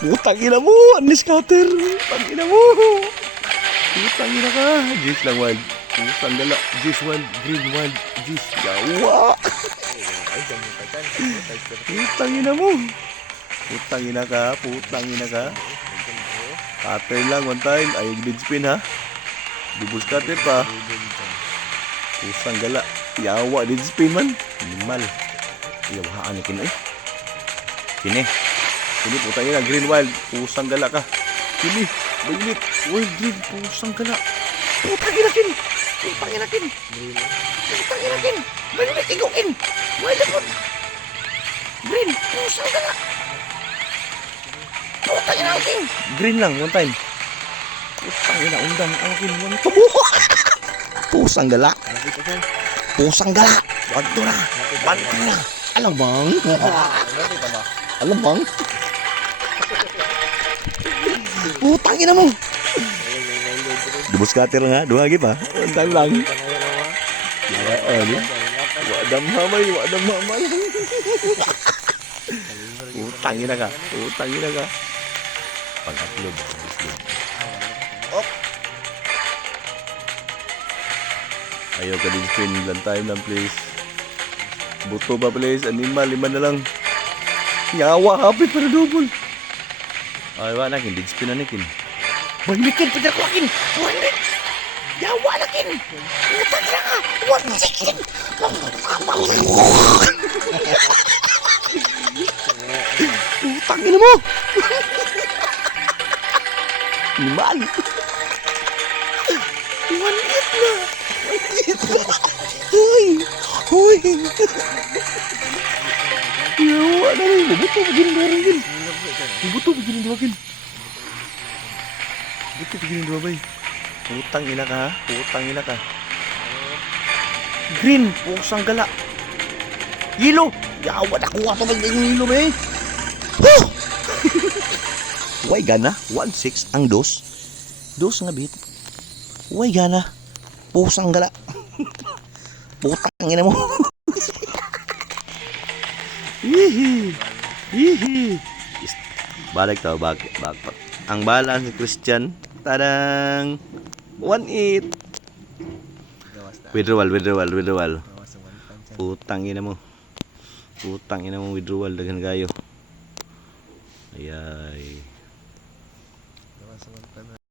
Putang ina mo, unleash scatter. Putang ina mo. Putang ina ka. Juice lang wild. Putang gala. Juice wild. Green wild. Juice. Yawa. Putang ina mo. Putang ina ka. Putang ina ka. Cutter lang one time. Ay, dead spin ha. Double scatter pa. Pusang gala. Yawa dead spin man. Minimal. Yawahaan ni Kine. Kine. Kini putang ina. Green wild. Pusang gala ka. Kini. Bayunit. Wild green. Pusang gala. Putang ina Kin. Putang ina Kin. Putang ina Kin. Bayunit igukin. Wild ako. Green. Pusang gala. Putang ina Kin. Green lang one time. Putang ina undang ang Kin. Pusang gala. Pusang gala. Wanto na. Wanto na. Alam bang? Alam bang? Putang ina mo. Double scatter lang ha. Dua lagi pa. One lang. Wadam mamay. Wadam mamay. Putang ina ka. Putang ina ka. Pag-upload. Oh. Ayaw ka din spin. Ilan time lang please. Buto ba please? Anima, 5 na lang. Yawa, happy para double. Ay, wala na kin. Dead spin na ni Kin. Bandikin, pinag ko Kin. Bandik. Yawa na Kin. Utang na ka. Bandik Kin. Utang ina mo. Limal. 1-8 na. 1-8 na. Hoy. Hoy. Yawa na rin. Buto begini dua rin. Buto begini dua Kin. Buto begini dua bay. Utang ina ka ha. Utang ina ka. Green. Pusang gala. Yellow. Yawa na kuha pa mag yung yellow bay. Woo! Way gana. 1-6 ang dos. Dos nga bit. Way gana. Pusang gala. Putang ina mo. Hihi. Hihi. Balik tau bag. Ang bala si Christian. Tadang. 1-8. Withdrawal. Putang ina mo. Putang ina mo withdrawal dagan kayo. Ayay.